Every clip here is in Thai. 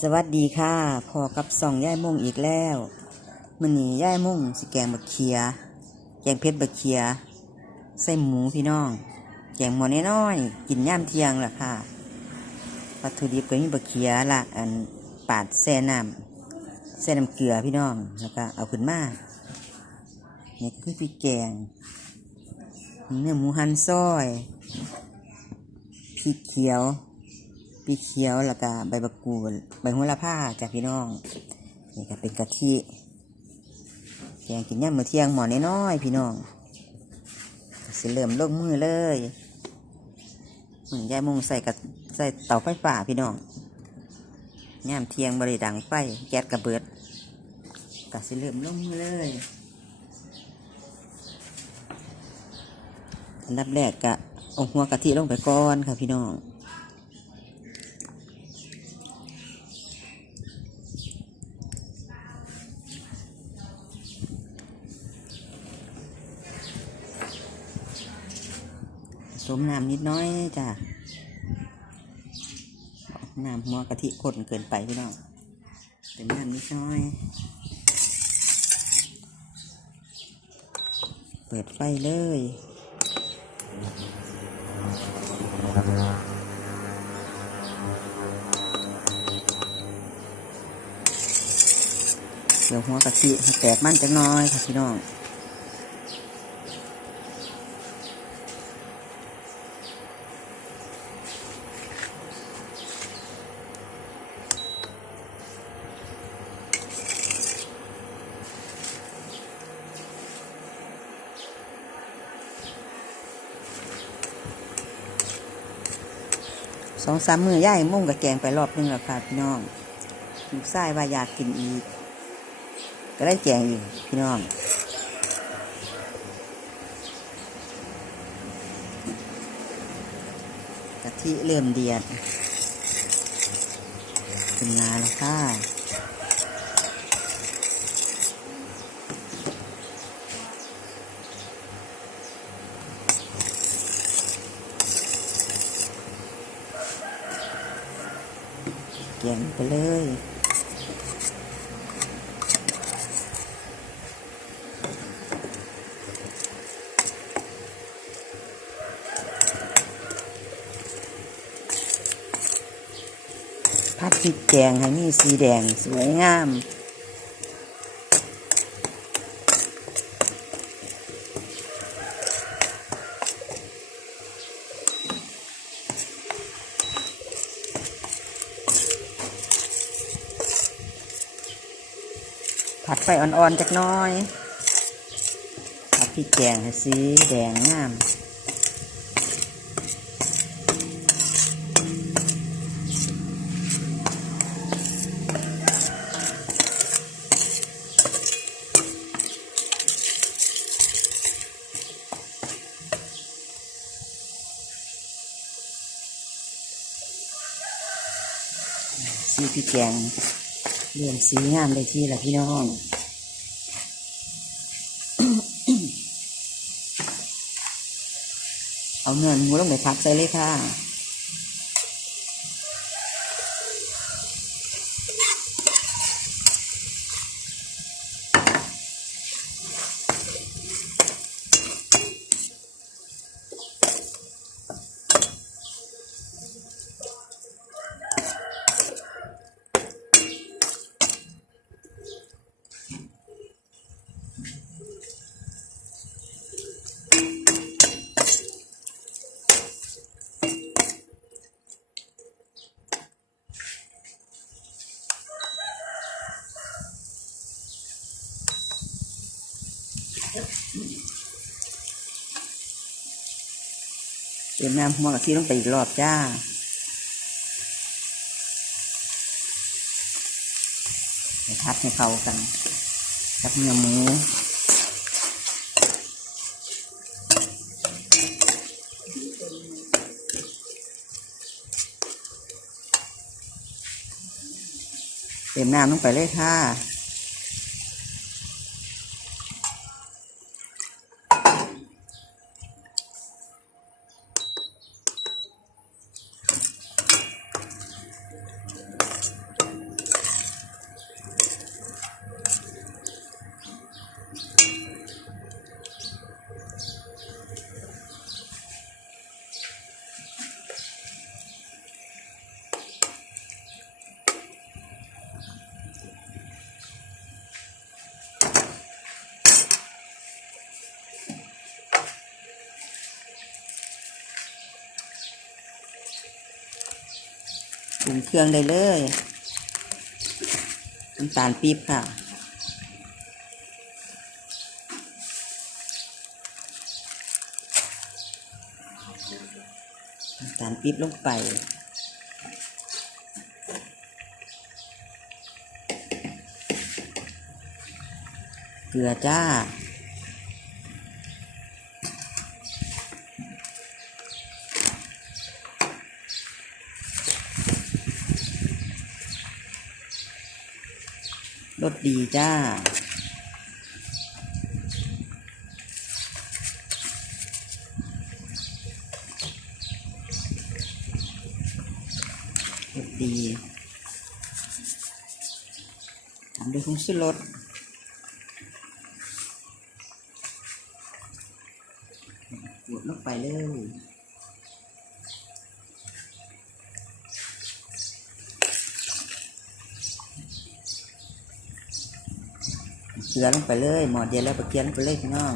สวัสดีค่ะพอกับส่องย่ายม่งอีกแล้วมันนี้ย่ายม่งสิแกงบักเขีย แกงเพชรบักเขีย ใส่หมูพี่น้อง แกงหมอน้อยๆกินย่ามเที่ยงล่ะค่ะวัตถุดิบก็มีบักเขียละอันปาดแซ่น้ำแซ่น้ำเกลือพี่น้องแล้วก็เอาขึ้นมานี่คือพริกแกงเนื้อหมูหั่นซอยพริกเขียว พริกเขียวแล้วก็ใบบักกูดใบโหัวละผ้าจากพี่น้อง นี่ก็เป็นกะทิแกงกินย่ำมื้อเที่ยงหมอน้อยๆพี่น้องสิเริ่มลงมือเลยเหมือนยายมงใส่กับใส่เตาไฟฟ้าพี่น้องย่ำเที่ยงบริดังไฟแก๊สกระเบิดก็สิเริ่มลงมือเลยอันดับแรกก็เอาหัวกะทิลงไปก่อนค่ะพี่น้อง มน้ำนิดน้อยจ้ะน้ำหัวกะทิข้นเกินไปพี่น้องเป็นน้ำนิดน้อย เปิดไฟเลยเดี๋ยวหัวกะทิแตกมันจักหน้อยค่ะพี่น้อง องสามมือย่ายมุ่งกับแกงไปรอบนึงแล้วค่ะพี่น้องลูกไส้ว่าอยากกินอีก ก็ได้แกงอีกพี่น้องกะทิเริ่มเดียดขึ้นมาแล้วค่ะแกงไปเลย พัดพริกแกงให้มีสีแดงสวยงามผัดไฟอ่อนๆจักน้อยผัดพริกแกงให้สีแดงงาม แกงเรื่องสีงามเลยที่ละพี่น้องเอาเนื้อหมูลงไปพักใส่เลยค่ะ เติมน้ำหัวกะทิลงไปอีกรอบจ้าให้พัดให้เข้ากันกับเนื้อหมูเติมน้ำลงไปเลยค่ะ ป รุงเครื่องได้เลยน้ำตาลปี๊บค่ะ น้ำตาลปี๊บลงไปเกลือจ้า สดีจ้า รสดีตามด้วยผงชูรสบดลงไปเลย ลือลงไปเลย หมอเดียวแล้วไปเกลือลงไปเลยพี่น้อง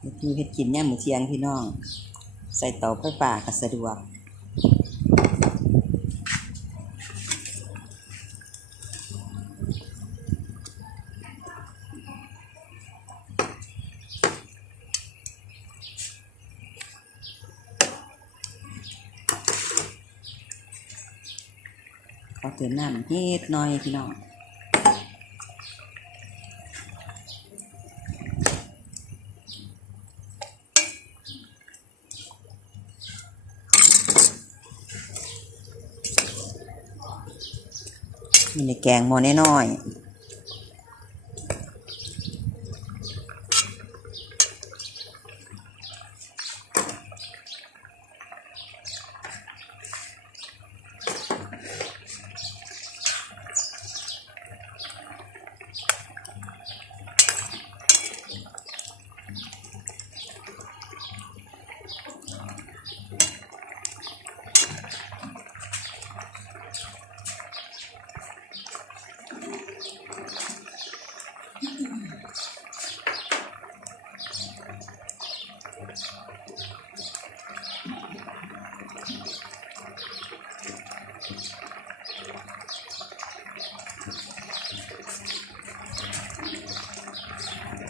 คือเฮ็ดกินเนี่ยามมือเทียงพี่น้อง ใส่เตาไฟฟ้าก็สะดวกขอเติมน้ำนิดหน่อยพี่น้อง มีในแกงหม้อน้อย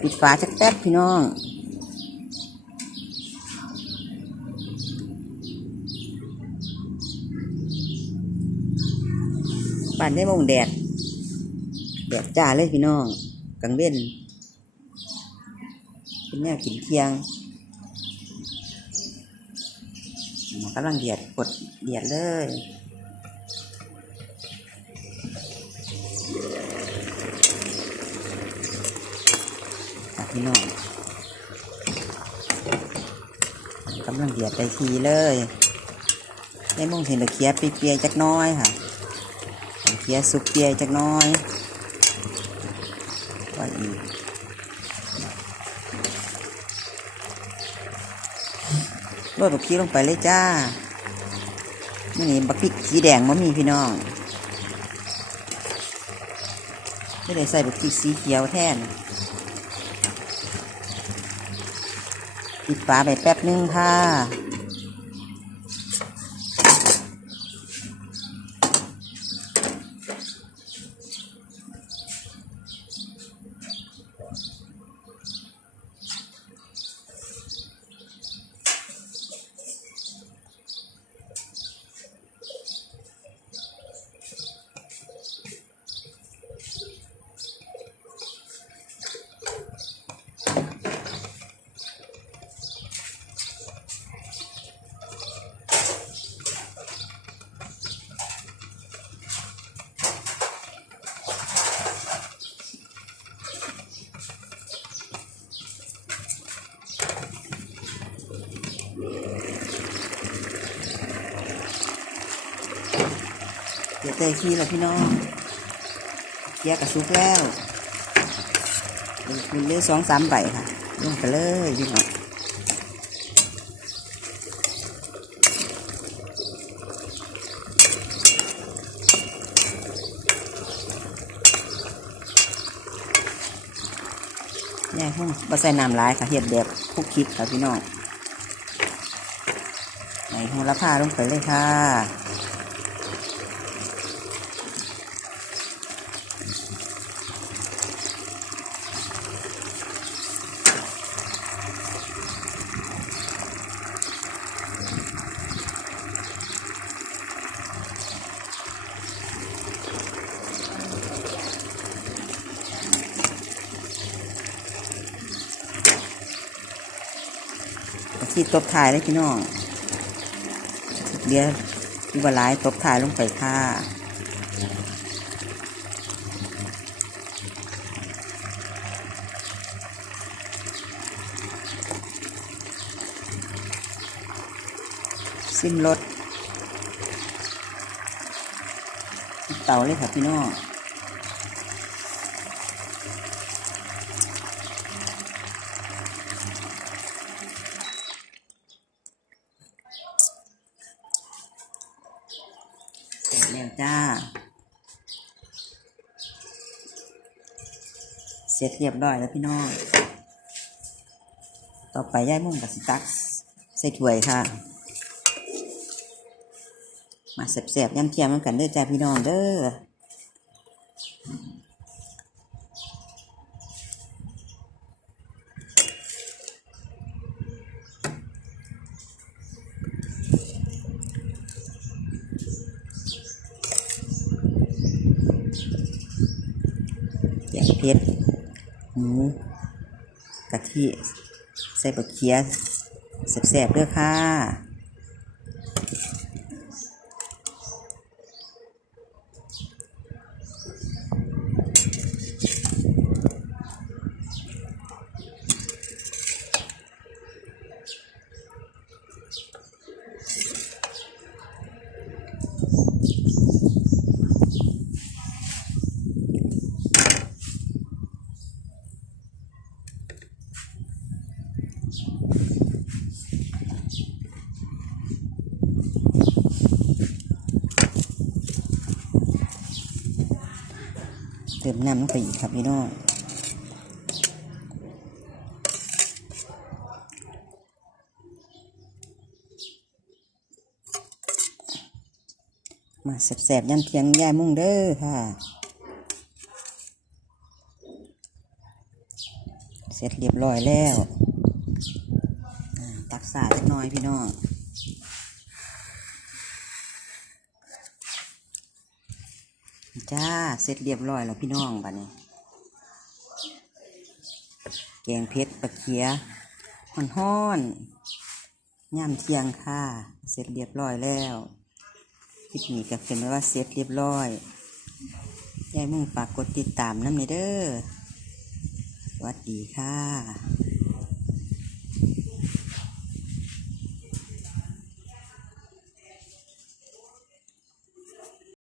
ปิดฝาจักแป๊บพี่น้องบ้านได้มองแดด แดดจ้าเลยพี่น้องกังเว้นเป็นแนวกินเที่ยงหมอกำลังเดียดกดเดียดเลยอะพี่น้องกำลัง เดียดไปทีเลยได้มงเห็นตะเคียบเปียๆจักน้อยค่ะเคียสุกเปียจักน้อยว่าอีกโรยบักพริกลงไปเลยจ้ามื่นี้บักพริกสีแดงมันมีพี่น้องไม่ได้ใส่บักพริกสีเขียวแทน ปิดฝาไปแป๊บนึงค่ะ เตยขี้แล้วพี่น้องเกียร์กับซุกแล้วคุณเลือสองสามใบค่ะลงไปเลยพี่น้องแย่ห้องบะใส่น้ำลายค่ะเห็ดแบบคุกคลิกค่ะพี่น้องใส่หัวละผ้าลงไปเลยค่ะีตบถ่ายเลยพี่น้องเดี๋ยวที่บหลายตบถ่ายลงไปค่ะซิมรถเต่าเลยค่ะพี่น้อง เสร็จแล้วจ้า เสร็จเรียบร้อยแล้วพี่น้อง ต่อไปย่ายมุ่งกับสตักใส่ถ้วยค่ะ มาแสบๆย่ำเทียมกันเด้อจ้าพี่น้องเด้อแกงเผ็ด หมูกะทิใส่บะเขียแสบๆด้วยค่ะ น้ำลงไปอีกครับพี่น้องมาแสบๆย่ำเทียงย่ายมุ่งเด้อค่ะ เสร็จเรียบร้อยแล้ว ตักสาจักหน่อยพี่น้อง จ้า เสร็จเรียบร้อยแล้วพี่น้องบัดนี้ แกงเพชรปลาเขียห่อนห้อนย่ำเที่ยงค่ะ เสร็จเรียบร้อยแล้วคลิปนี้ก็เป็นไว้ว่าเสร็จเรียบร้อยยายมุ่งฝากกดติดตามน้ำในเด้อสวัสดีค่ะ